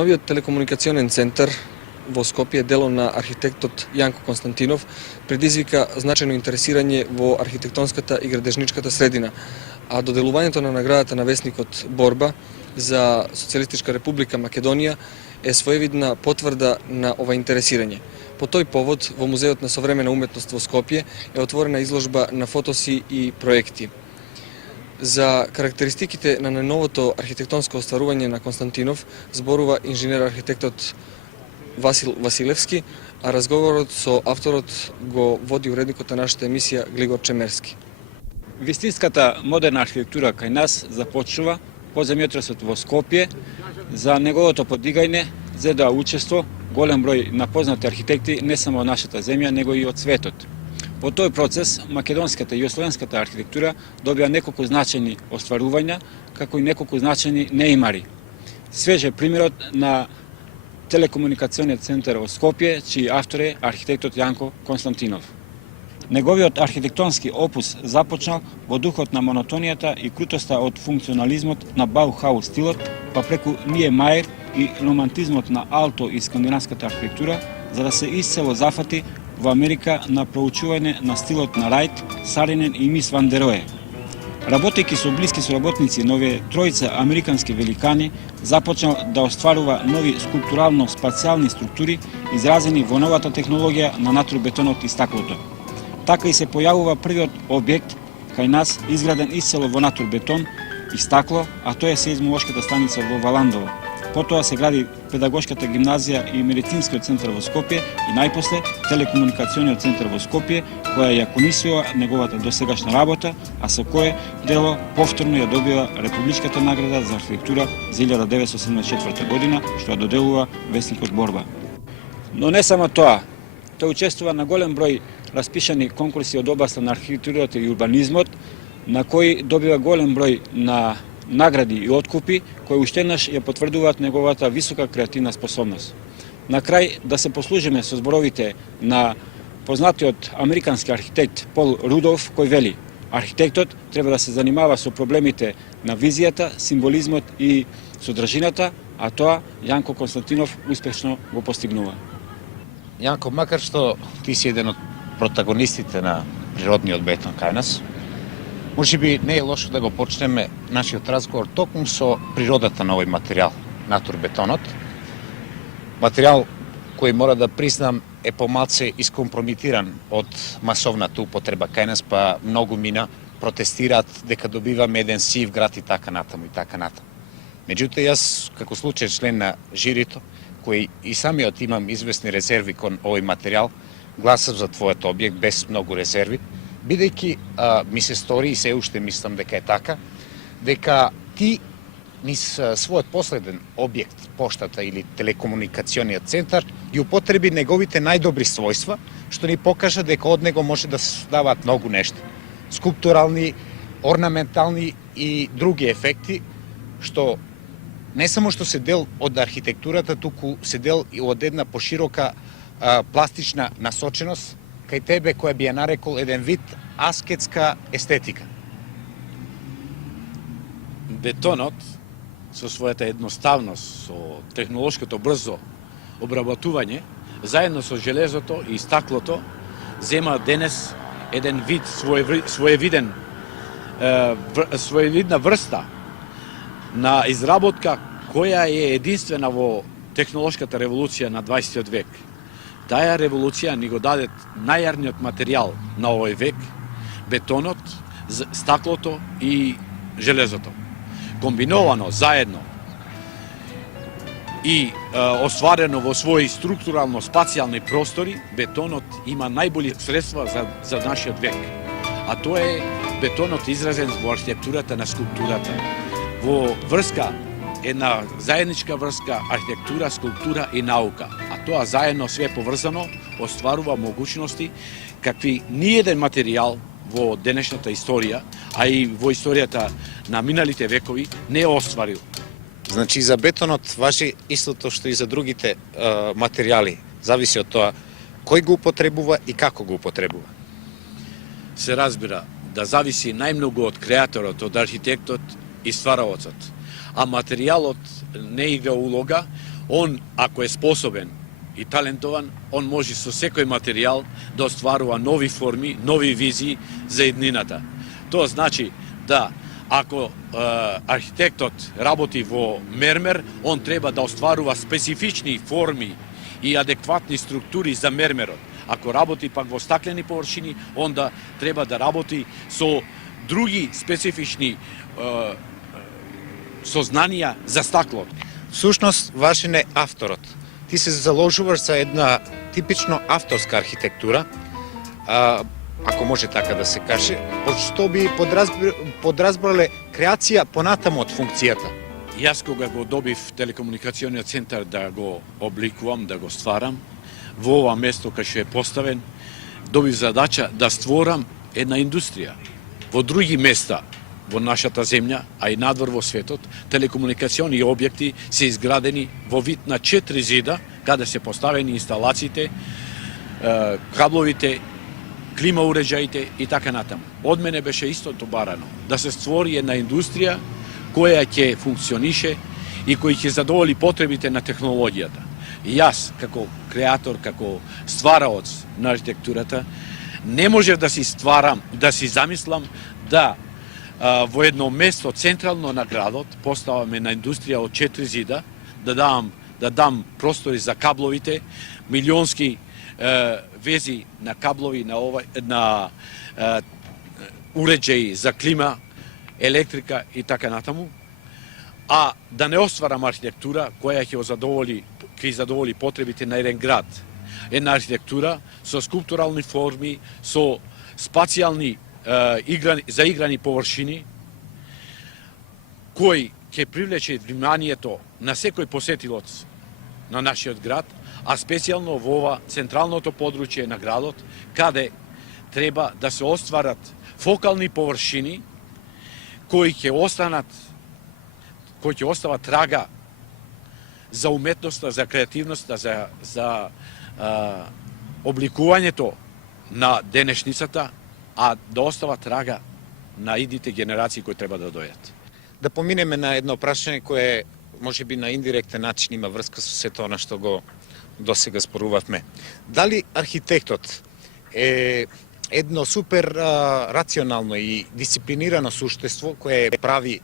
Новиот телекомуникационен центар во Скопје, дело на архитектот Јанко Константинов, предизвика значајно интересирање во архитектонската и градежничката средина, а доделувањето на наградата на весникот Борба за Социјалистичка република Македонија е своевидна потврда на ова интересирање. По тој повод, во Музеот на современа уметност во Скопје е отворена изложба на фотоси и проекти. За карактеристиките на најновото архитектонско остварување на Константинов зборува инженер-архитектот Васил Василевски, а разговорот со авторот го води уредникот на нашата емисија Глигор Чемерски. Вистинската модерна архитектура кај нас започнува по земјотресот во Скопје. За неговото подигање зедоа учество голем број на познати архитекти не само од нашата земја, него и од светот. Во тој процес македонската и југословенската архитектура добија неколку значајни остварувања, како и неколку значајни неимари. Свеж е примерот на телекомуникациониот центар во Скопје, чиј автор е архитектот Јанко Константинов. Неговиот архитектонски опус започнал во духот на монотонијата и крутоста од функционализмот на Баухаус стилот, па преку Ниемајер и романтизмот на алто и скандинавската архитектура, за да се исцело зафати во Америка на проучување на стилот на Рајт, Саринен и Мис Ван дер Роје. Работејќи со блиски соработници на овие тројца американски великани, започнал да остварува нови скулптурално-спацијални структури изразени во новата технологија на натурбетонот и стаклото. Така и се појавува првиот објект кај нас изграден исцело во натурбетон и стакло, а тоа е сеизмолошката станица во Валандово. Потоа се гради педагошката гимназија и медицинскиот центар во Скопје и најпосле телекомуникациониот центар во Скопје, која ја конисува неговата досегашна работа, а со кое дело повторно ја добива Републичката награда за архитектура за 1974 година, што ја доделува весникот Борба. Но не само тоа, тој учествува на голем број распишани конкурси од областа на архитектурата и урбанизмот, на кои добива голем број на награди и откупи, кои уште еднаш ја потврдуваат неговата висока креативна способност. На крај да се послужиме со зборовите на познатиот американски архитект Пол Рудолф, кој вели: архитектот треба да се занимава со проблемите на визијата, символизмот и содржината, а тоа Јанко Константинов успешно го постигнува. Јанко, макар што ти си еден од протагонистите на природниот бетон кај нас, можеби не е лошо да го почнеме нашиот разговор токму со природата на овој материјал, натурбетонот. Материјал кој, мора да признам, е помалце искомпромитиран од масовната употреба кај нас, па многу мина протестираат дека добиваме еден сив град и така натаму и така натаму. Меѓутоа, јас како случај член на жирито, кој и самиот имам известни резерви кон овој материјал, гласав за твојот објект без многу резерви, бидејќи ми се стори и се уште мислам дека е така, дека ти низ својот последен објект, поштата или телекомуникациониот центар, ги употреби неговите најдобри својства, што ни покажа дека од него може да се создаваат многу нешта. Скулптурални, орнаментални и други ефекти, што не само што се дел од архитектурата, туку се дел и од една поширока пластична насоченост кај тебе, која би ја нарекол еден вид аскетска естетика. Бетонот, со својата едноставност, со технолошкото брзо обработување, заедно со железото и стаклото, зема денес еден вид, своевидна врста на изработка која е единствена во технолошката револуција на 20 век. Таа револуција ни го даде најарниот материјал на овој век, бетонот, стаклото и железото. Комбиновано заедно и остварено во своји структурално-спацијални простори, бетонот има најболи средства за нашиот век. А тоа е бетонот изразен во архитектурата на скулптурата. Во врска, една заедничка врска, архитектура, скулптура и наука. А тоа заедно све поврзано остварува могуćности какви ниеден материјал во денешната историја, а и во историјата на миналите векови не остварил. Значи, за бетонот важи истото што и за другите материјали. Зависи од тоа кој го употребува и како го употребува. Се разбира да зависи најмногу од креаторот, од архитектот и ствараоцот. А материјалот не игра улога, он ако е способен и талентован, он може со секој материјал да остварува нови форми, нови визии за еднината. Тоа значи да ако архитектот работи во мермер, он треба да остварува специфични форми и адекватни структури за мермерот. Ако работи пак во стаклени површини, онда треба да работи со други специфични сознанија за стаклот. Всушност, важен е авторот. Ти се заложуваш за една типично авторска архитектура, ако може така да се каже, од што би подразбрале креација понатаму од функцијата. Јас кога го добив телекомуникациониот центар да го обликувам, да го стварам, во ова место кај што е поставен, добив задача да створам една индустрија. Во други места во нашата земја, а и надвор во светот, телекомуникациони објекти се изградени во вид на 4 зида, каде се поставени инсталациите, кабловите, клима уреđаите и така натаму. Од мене беше истото барано, да се створи една индустрија која ќе функционише и кој ќе задоволи потребите на технологијата. И јас, како креатор, како ствараоц на архитектурата, не можев да си стварам, да си замислам да во едно место централно на градот поставаме една индустрија од 4 зида, да дам простори за кабловите, милионски вези на каблови, на уреđаи за клима, електрика и така натаму, а да не остварам архитектура која ќе задоволи потребите на еден град. Една архитектура со скулптурални форми, со спацијални заиграни површини, кој ќе привлече вниманието на секој посетилоц на нашиот град, а специјално во ова централното подручје на градот, каде треба да се остварат фокални површини кои ќе остават трага за уметноста, за креативноста, за обликувањето на денешницата, а да остава трага на идните генерации кои треба да дојдат. Да поминеме на едно прашање кое може би на индиректен начин има врска со сето она што го досега спорувавме. Дали архитектот е едно супер рационално и дисциплинирано суштество кое прави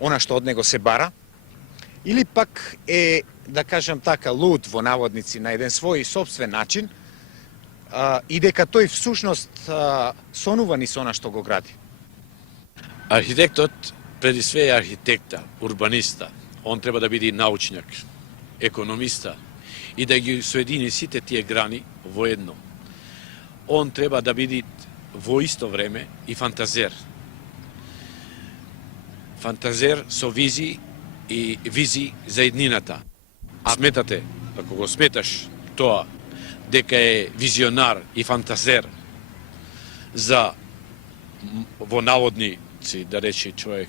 она што од него се бара, или пак е, да кажам така, луд во наводници на еден свој собствен начин, и дека тој всушност сонува ни со она што го гради? Архитектот преди све е архитекта, урбаниста. Он треба да биде научњак, економиста и да ги соедини сите тие грани во едно. Он треба да биде во исто време и фантазер. Фантазер со визии и визии за еднината. Сметате, ако го сметаш тоа, дека е визионар и фантазер за во наводници, да рече човек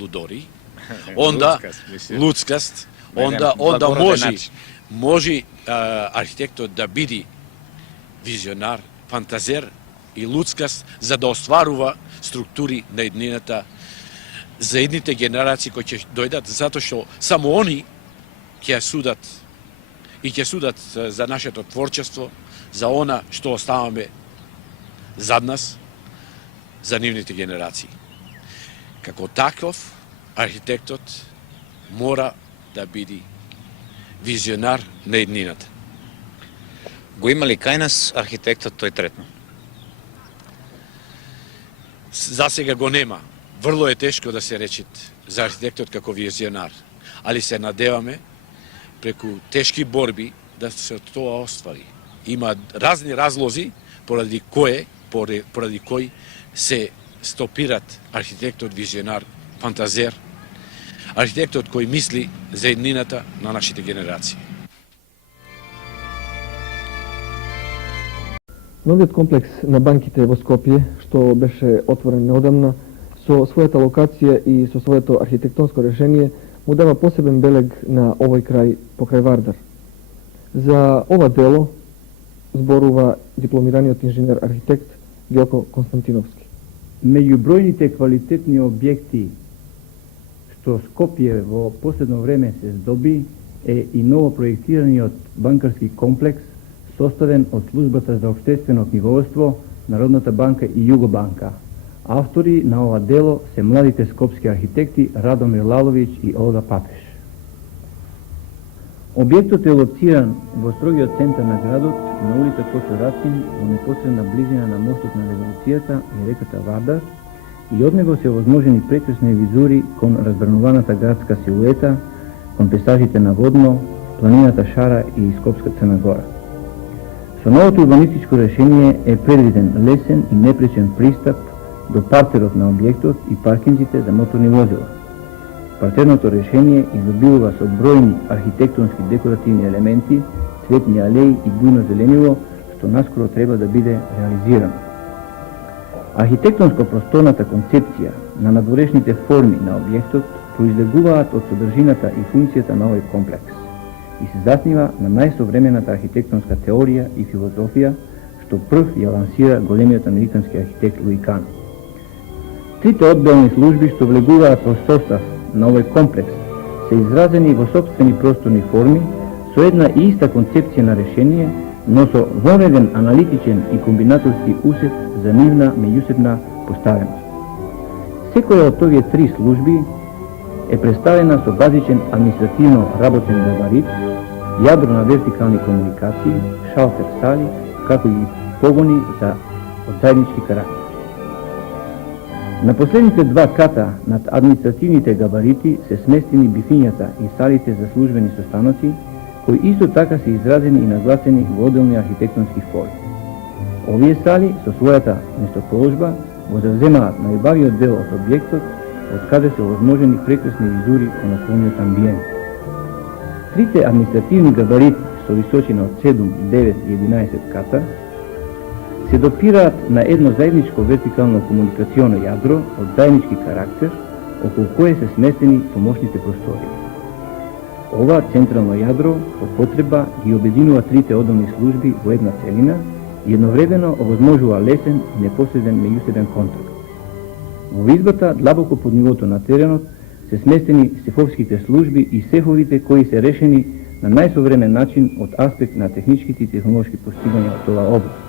лудори, онда луцкаст, онда може архитектот да биде визионар, фантазер и луцкаст за да остварува структури на еднината за едните генерации кои ќе дојдат, затоа што само они ќе судат и ќе судат за нашето творчество, за она што оставаме зад нас, за нивните генерации. Како таков, архитектот мора да биде визионар на еднината. Го има ли кај нас архитектот тој третман? За сега го нема. Врло е тешко да се рече за архитектот како визионар, али се надеваме преку тешки борби да се тоа оствари. Има разни разлози поради кои се стопират архитектот визионар, фантазер, архитектот кој мисли за еднината на нашите генерации. Новиот комплекс на банките во Скопје, што беше отворен неодамна, со својата локација и со своето архитектонско решение, му дава посебен белег на овој крај покрај Вардар. За ова дело зборува дипломираниот инженер-архитект Георко Константиновски. Меѓу бројните квалитетни објекти што Скопје во последно време се здоби е и ново проектираниот банкарски комплекс составен од Службата за општествено книговодство, Народната банка и Југобанка. Автори на ова дело се младите скопски архитекти Радомир Лаловиќ и Олга Папеш. Објектот е лоциран во строгиот центар на градот, на улица Кочо Рацин, во непосредна близина на мостот на Револуцијата и реката Вардар, и од него се возможени прекрасни визури кон разбрануваната градска силуета, кон песажите на Водно, планината Шара и Скопска Црна Гора. Со новото урбанистичко решение е предвиден лесен и непречен пристап до партерот на објектот и паркинзите за моторни возила. Партерното решение изобилува со бројни архитектонски декоративни елементи, цветни алеи и бујно зеленило, што наскоро треба да биде реализирано. Архитектонско-просторната концепција на надворешните форми на објектот произлегуваат од содржината и функцијата на овој комплекс и се заснива на најсовремената архитектонска теорија и филозофија, што прв ја лансира големиот американски архитект Луи Кан. Трите одделни служби што влегуваат во состав на овој комплекс се изразени во сопствени просторни форми со една и иста концепција на решение, но со вонреден аналитичен и комбинаторски усет за нивна меѓусебна поставеност. Секоја од овие три служби е представена со базичен административно работен габарит, јадро на вертикални комуникации, шалтер сали, како и погони за од заеднички карактер. На последните два ката над административните габарити се сместени бифињата и салите за службени состаноци, кои исто така се изразени и нагласени во одделни архитектонски форми. Овие сали со својата местоположба го завземаат најубавиот дел од објектот, од каде се возможени прекрасни визури кон околниот амбиент. Трите административни габарити со височина од 7, 9 и 11 ката се допираат на едно заедничко вертикално комуникационо јадро од заеднички карактер, околу кое се сместени помошните простори. Ова централно јадро по потреба ги обединува трите одделни служби во една целина и едновремено овозможува лесен и непосреден меѓусебен контакт. Во избата, длабоко под нивото на теренот, се сместени сефовските служби и сефовите кои се решени на најсовремен начин од аспект на техничките и технолошки постигања од оваа област.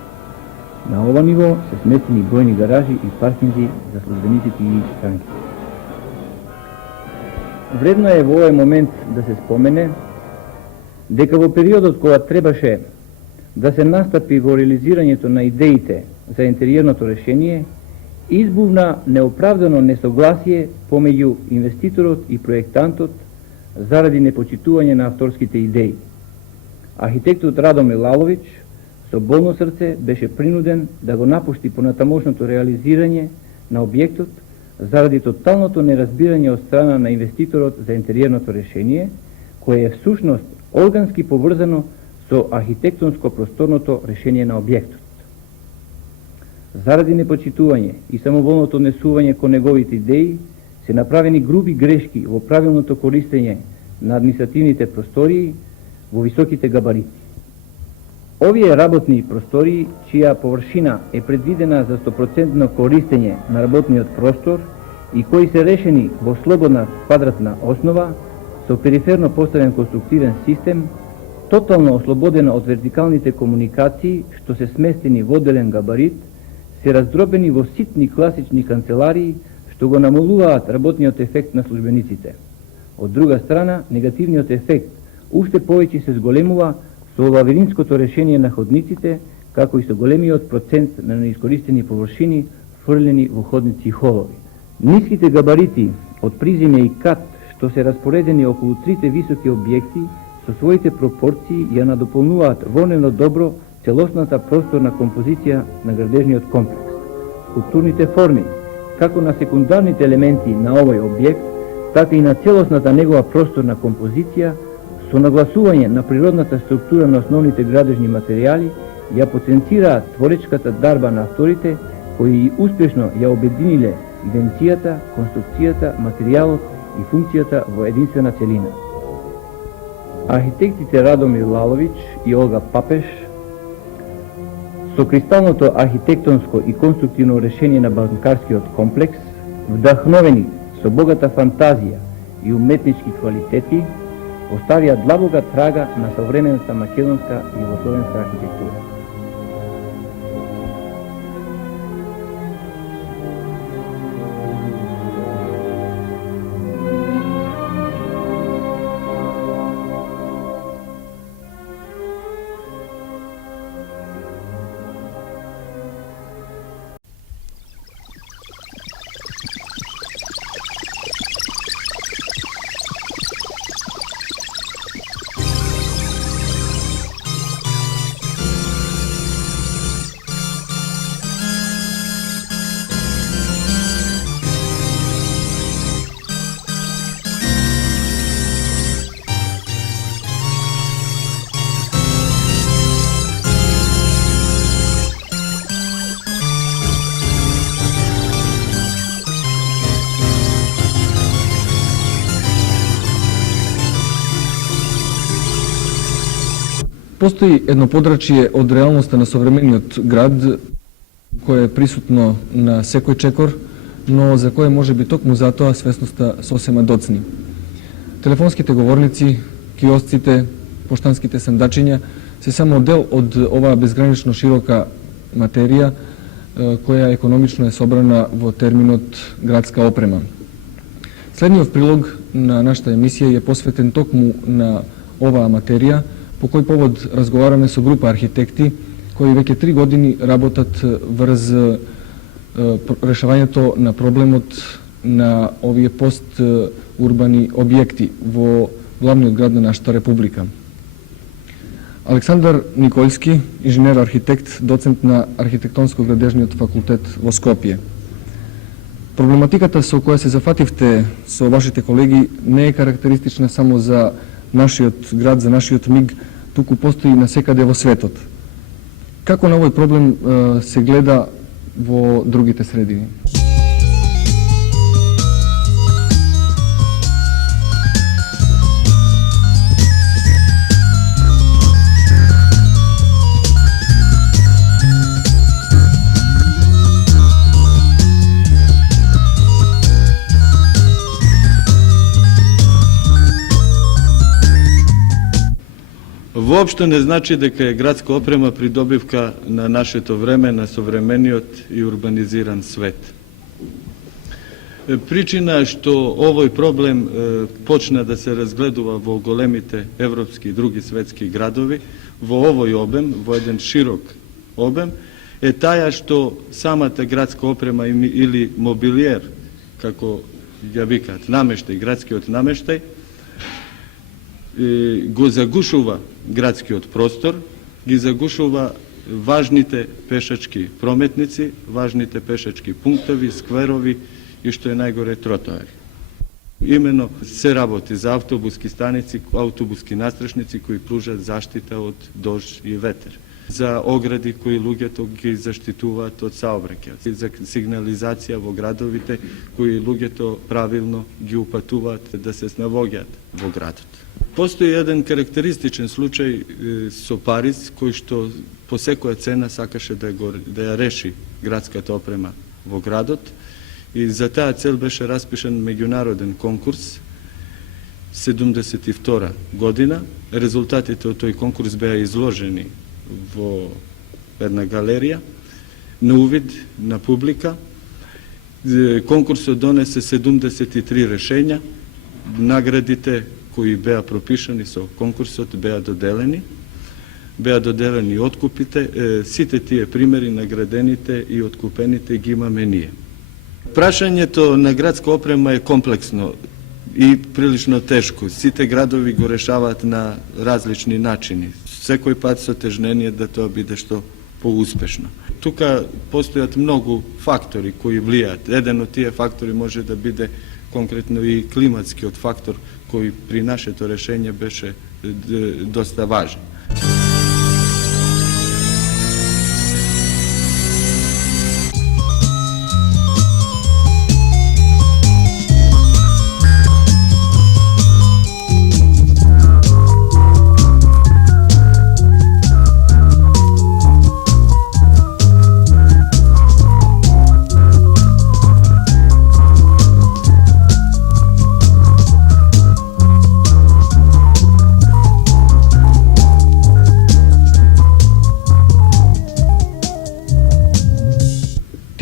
На ова ниво се сместени бројни гаражи и паркинзи за службениците и странките. Вредно е во овој момент да се спомене дека во периодот кога требаше да се настапи во реализирањето на идеите за интериерното решение, избувна неоправдано несогласие помеѓу инвеститорот и проектантот заради непочитување на авторските идеи. Архитектот Радомир Лаловиќ со болно срце беше принуден да го напушти понатамошното реализирање на објектот заради тоталното неразбирање од страна на инвеститорот за интериерното решение, кое е всушност органски поврзано со архитектонско-просторното решение на објектот. Заради непочитување и самоволното однесување кон неговите идеи, се направени груби грешки во правилното користење на административните простории во високите габарити. Овие работни простории, чија површина е предвидена за 100% користење на работниот простор, и кои се решени во слободна квадратна основа со периферно поставен конструктивен систем, тотално ослободена од вертикалните комуникации што се сместени во отделен габарит, се раздробени во ситни класични канцеларии што го намалуваат работниот ефект на службениците. Од друга страна, негативниот ефект уште повеќе се зголемува со лавинското решение на ходниците, како и со големиот процент на неискористени површини фрлени во ходници и холови. Ниските габарити од приземје и кат што се распоредени околу трите високи објекти со своите пропорции ја надополнуваат вонено добро целосната просторна композиција на градежниот комплекс. Скулптурните форми, како на секундарните елементи на овој објект, така и на целосната негова просторна композиција, со нагласување на природната структура на основните градежни материјали, ја потенцираат творечката дарба на авторите, кои успешно ја обединиле инвенцијата, конструкцијата, материјалот и функцијата во единствена целина. Архитектите Радомир Лалович и Олга Папеш со кристалното архитектонско и конструктивно решение на банкарскиот комплекс, вдахновени со богата фантазија и уметнички квалитети, оставија длабока трага на современата македонска и југословенска архитектура. Постои едно подрачје од реалноста на современиот град, кое е присутно на секој чекор, но за кое може би токму затоа свесноста сосема доцни. Телефонските говорници, киосците, поштанските сандачиња се само дел од оваа безгранично широка материја, која економично е собрана во терминот градска опрема. Следниот прилог на нашата емисија е посветен токму на оваа материја, по кој повод разговараме со група архитекти кои веќе 3 години работат врз решавањето на проблемот на овие постурбани објекти во главниот град на нашата република. Александар Николски, инженер-архитект, доцент на архитектонско-градежниот факултет во Скопје. Проблематиката со која се зафативте со вашите колеги не е карактеристична само за нашиот град, за нашиот МИГ, туку постои насекаде во светот. Како на овој проблем се гледа во другите средини? Воопшто не значи дека е градска опрема придобивка на нашето време, на современиот и урбанизиран свет. Причина што овој проблем почна да се разгледува во големите европски и други светски градови, во овој обем, во еден широк обем, е таја што самата градска опрема или мобилиер, како ја викаат, намештај, градскиот намештај, го загушува градскиот простор, ги загушува важните пешачки прометници, важните пешачки пунктови, скверови и што е најгоре тротоари. Имено се работи за автобуски станици, автобуски настрашници кои пружат заштита од дожд и ветер, за огради кои луѓето ги заштитуваат од саобраќајот, за сигнализација во градовите кои луѓето правилно ги упатуваат да се снавоѓаат во градот. Постои еден карактеристичен случај со Париз, кој што по секоја цена сакаше да ја реши градската опрема во градот и за таа цел беше распишан меѓународен конкурс 72 година. Резултатите од тој конкурс беа изложени во една галерија на увид на публика. Конкурсот донесе 73 решења. Наградите кои беа пропишани со конкурсот беа доделени. Беа доделени откупите. Сите тие примери, наградените и откупените ги имаме ние. Прашањето на градска опрема е комплексно и прилично тешко. Сите градови го решаваат на различни начини. Секој пат со тежнение да тоа биде што поуспешно. Тука постојат многу фактори кои влијаат. Еден од тие фактори може да биде конкретно и климатскиот фактор кој при нашето решение беше доста важен.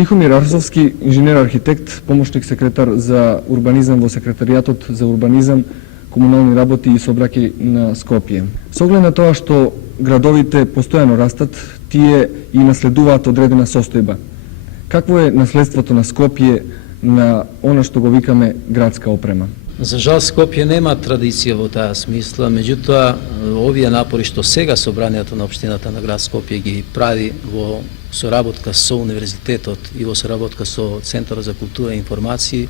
Тихомир Арсовски, инженер-архитект, помошник секретар за урбанизам во секретаријатот за урбанизам, комунални работи и сообраќај на Скопје. Со оглед на тоа што градовите постојано растат, тие и наследуваат одредена состојба. Какво е наследството на Скопје на она што го викаме градска опрема? За жал, Скопје нема традиција во таа смисла, меѓутоа овие напори што сега собранието на општината на град Скопје ги прави во соработка со универзитетот и во соработка со Центарот за култура и информации,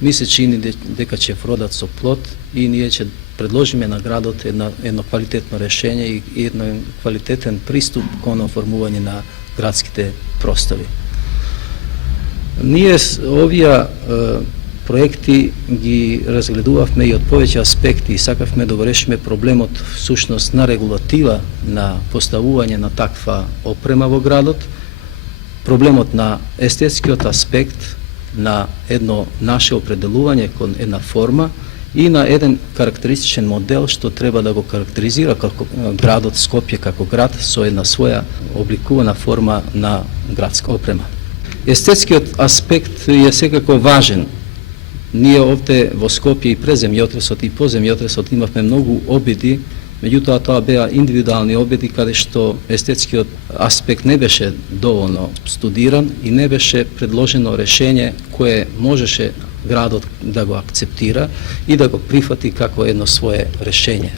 ми се чини дека ќе вродат со плод и ние ќе предложиме на градот едно квалитетно решение и едно квалитетен приступ кон оформување на градските простори. Ние овие проекти ги разгледувавме и од повеќе аспекти и сакавме да го решиме проблемот всушност на регулатива на поставување на таква опрема во градот, проблемот на естетскиот аспект на едно наше определување кон една форма и на еден карактеристичен модел што треба да го карактеризира како градот Скопје како град со една своја обликувана форма на градска опрема. Естетскиот аспект е секако важен. Ние овде во Скопје и пред земјотресот и по земјотресот имавме многу обиди, меѓутоа тоа беа индивидуални обиди каде што естетскиот аспект не беше доволно студиран и не беше предложено решение кое можеше градот да го акцептира и да го прифати како едно свое решение.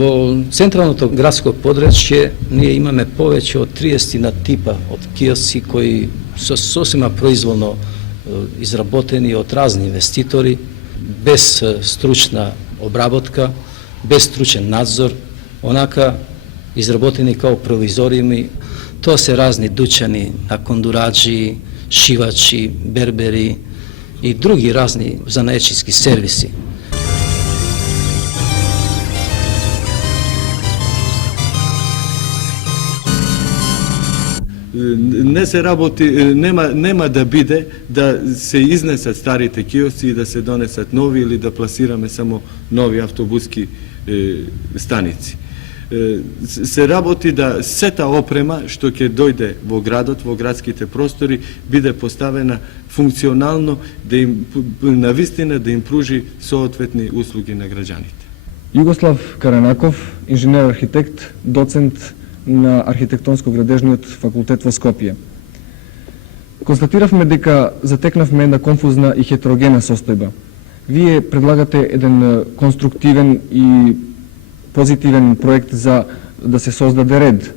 Во централното градско подрачје ние имаме повеќе од 30 на типа од киоски кои се сосема произволно изработени од разни инвеститори, без стручна обработка, без стручен надзор, онака изработени као провизориуми. Тоа се разни дучани на кондураджи, шивачи, бербери и други разни занаечиски сервиси. Не се работи, нема да биде да се изнесат старите киоси и да се донесат нови или да пласираме само нови автобуски станици. Се работи да сета опрема што ќе дојде во градот, во градските простори, биде поставена функционално, да им навистина да им пружи соодветни услуги на граѓаните. Југослав Каранаков, инженер-архитект, доцент на архитектонско-градежниот факултет во Скопје. Констатиравме дека затекнавме една конфузна и хетерогена состојба. Вие предлагате еден конструктивен и позитивен проект за да се создаде ред.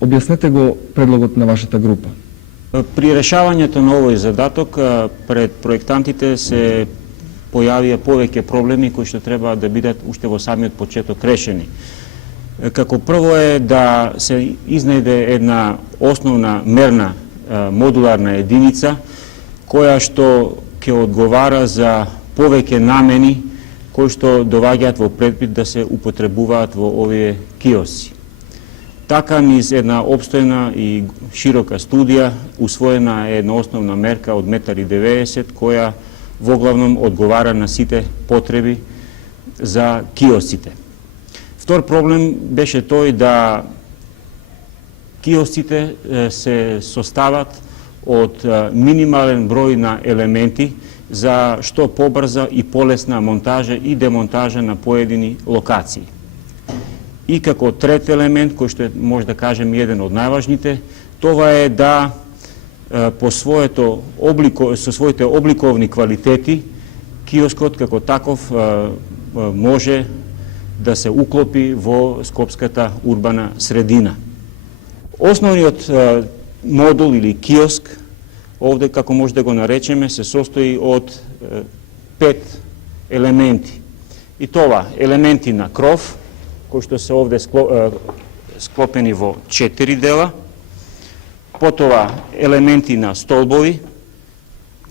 Објаснете го предлогот на вашата група. При решавањето на овој задаток пред проектантите се појавија повеќе проблеми кои што треба да бидат уште во самиот почеток решени. Како прво е да се изнајде една основна мерна модуларна единица која што ќе одговара за повеќе намени кои што доваѓаат во предвид да се употребуваат во овие киосци. Така низ една обстојна и широка студија усвоена е една основна мерка од 1,90 м која воглавном одговара на сите потреби за киосците. Втор проблем беше тој да киосците се состават од минимален број на елементи за што побрза и полесна монтажа и демонтажа на поедини локации. И како трет елемент, кој што е, може да кажем, еден од најважните, това е да со своите обликовни квалитети, киоскот како таков може да се уклопи во скопската урбана средина. Основниот модул или киоск, овде како може да го наречеме, се состои од 5 елементи. И това елементи на кров, кои што се овде склопени во 4 дела, потоа елементи на столбови,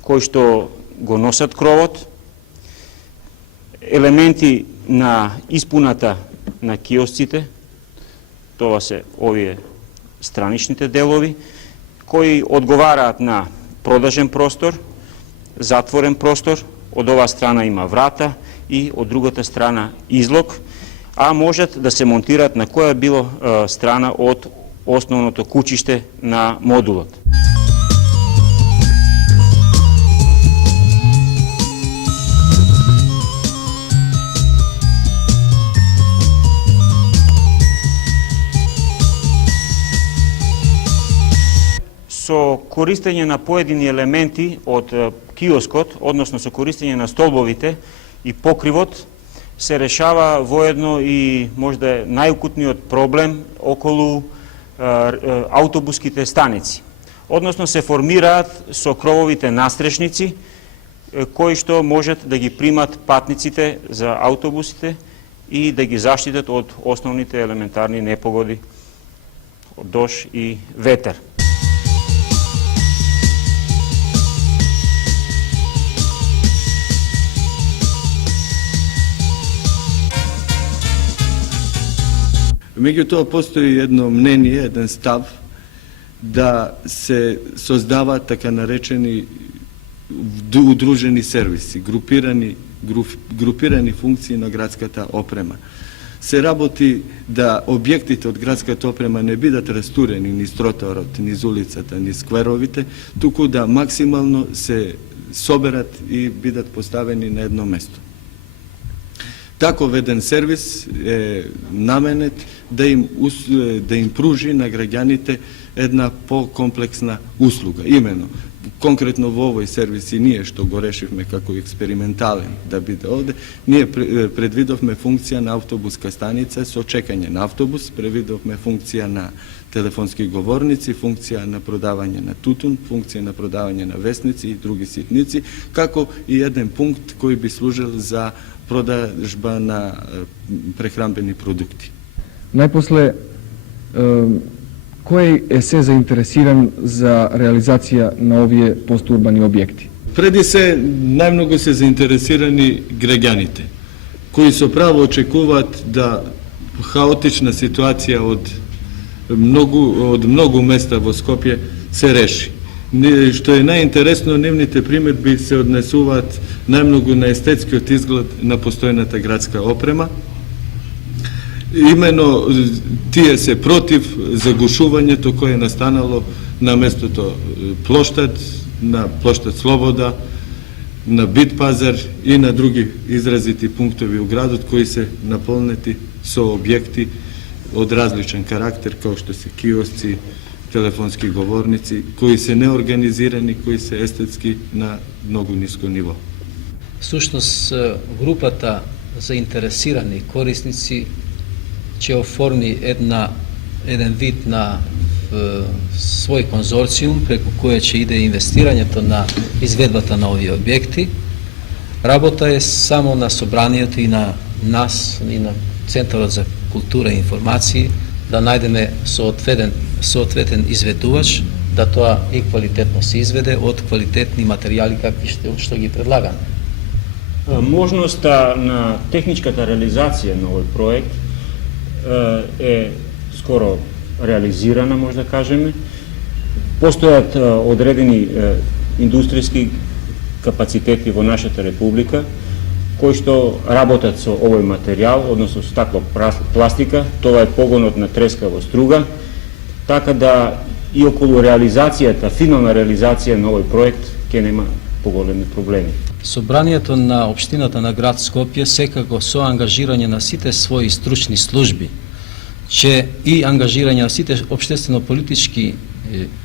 кои што го носат кровот, елементи на испуната на киосците, тоа се овие страничните делови, кои одговараат на продажен простор, затворен простор, од оваа страна има врата и од другата страна излог, а можат да се монтираат на која било страна од основното кучиште на модулот. Со користење на поедини елементи од киоскот, односно со користење на столбовите и покривот, се решава воедно и можда е најукутниот проблем околу автобуските станици. Односно се формираат со крововите настрешници, кои што можат да ги примат патниците за автобусите и да ги заштитат од основните елементарни непогоди, од дожд и ветер. Меѓутоа постои едно мнение, еден став да се создаваат така наречени удружени сервиси, групирани функции на градската опрема. Се работи да објектите од градската опрема не бидат растурени низ тротоарот, низ улицата, низ скверовите, туку да максимално се соберат и бидат поставени на едно место. Таков еден сервис е наменет да им пружи на граѓаните една по-комплексна услуга. Имено, конкретно во овој сервис и ние што го решивме како експериментален да биде овде, ние предвидовме функција на автобуска станица со чекање на автобус, предвидовме функција на телефонски говорници, функција на продавање на тутун, функција на продавање на весници и други ситници, како и еден пункт кој би служил за продажба на прехранбени продукти. Најпосле, кој е се заинтересиран за реализација на овие постурбани објекти? Преди се, најмногу се заинтересирани граѓаните, кои со право очекуваат да хаотична ситуација од многу места во Скопје се реши. Што е најинтересно, нивните примедби се однесуваат најмногу на естетскиот изглед на постојната градска опрема. Имено тие се против загушувањето кое е настанало на местото плоштад, на плоштад Слобода, на Бит пазар и на други изразити пунктови у градот кои се наполнети со објекти од различен карактер, како што се киосци, телефонски говорници, кои се неорганизирани, кои се естетски на многу ниско ниво. Всушност, групата заинтересирани корисници ќе оформи еден вид на свој конзорциум преку кој ќе иде инвестирањето на изведбата на овие објекти. Работа е само на собранието и на нас, и на Центарот за култура и информации, да најдеме соодветен изведувач, да тоа и квалитетно се изведе од квалитетни материјали какви што ги предлагаме. Можноста на техничката реализација на овој проект е скоро реализирана, може да кажеме. Постојат одредени индустријски капацитети во нашата република кои што работат со овој материјал, односно со таква пластика. Тоа е погонот на трескава струга, така да и околу реализацијата, финална реализација на овој проект ќе нема поголеми проблеми. Собранието на општината на град Скопје секако со ангажирање на сите своји стручни служби, че и ангажирање на сите општествено-политички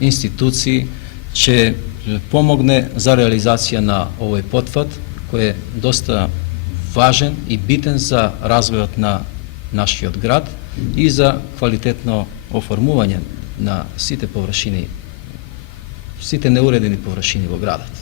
институции, че помогне за реализација на овој потфат, кој е доста важен и битен за развојот на нашиот град и за квалитетно оформување на сите површини, сите неуредени површини во градот.